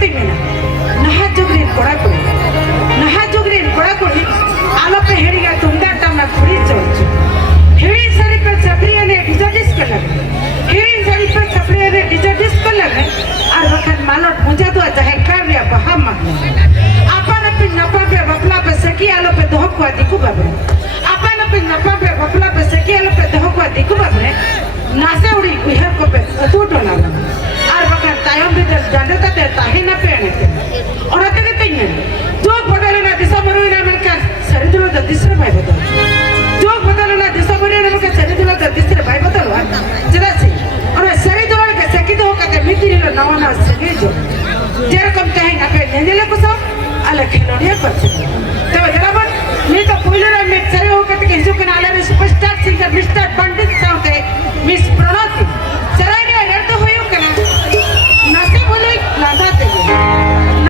ᱛᱤᱧ ᱢᱮᱱᱟ ᱱᱟᱦᱟᱜ ᱡᱩᱜᱽ ᱨᱮᱱ ᱠᱚᱲᱟ ᱠᱩᱲᱤ ᱟᱞᱚᱯᱮ ᱦᱤᱲᱤᱧᱟ ᱛᱩᱢᱫᱟᱜ ᱴᱟᱢᱟᱠ ᱠᱩᱲᱤ ᱪᱚᱨᱪᱚ हिड़ी साड़ी पे छपड़िया ने डीजे डिस्को लगे हिड़ी साड़ी पे छपड़िया ने डीजे डिस्को लगे और वखत मालूट मुझे तो चाहे कर या बहा मांगने अपन अपन नपा पे बपला पे सकी आलो पे दोह को दिकु बाबरे अपन अपन नपा पे बपला पे सकी आलो पे दोह को दिकु बाबरे नासे उड़ी बिहार को पे तू टोला और वखत तायम भी जानता ते ताहे ना पे आने और आते देते हैं जो बदले ना दिशा मरुई ना मन का शरीर में दिशा भाई बता जो बदले ना दिशा मरुई ना मन का शरीर में दिशा भाई बता लो जरा से और शरीर में के सकी तो का मित्री लो नवा ना सके जो जरा कम कहीं ना पे नेले को सब अलग खिलौने पर तो जरा बन मैं तो पहले में चले हो के हिजो के नाले में सुपरस्टार सिंगर मिस्टर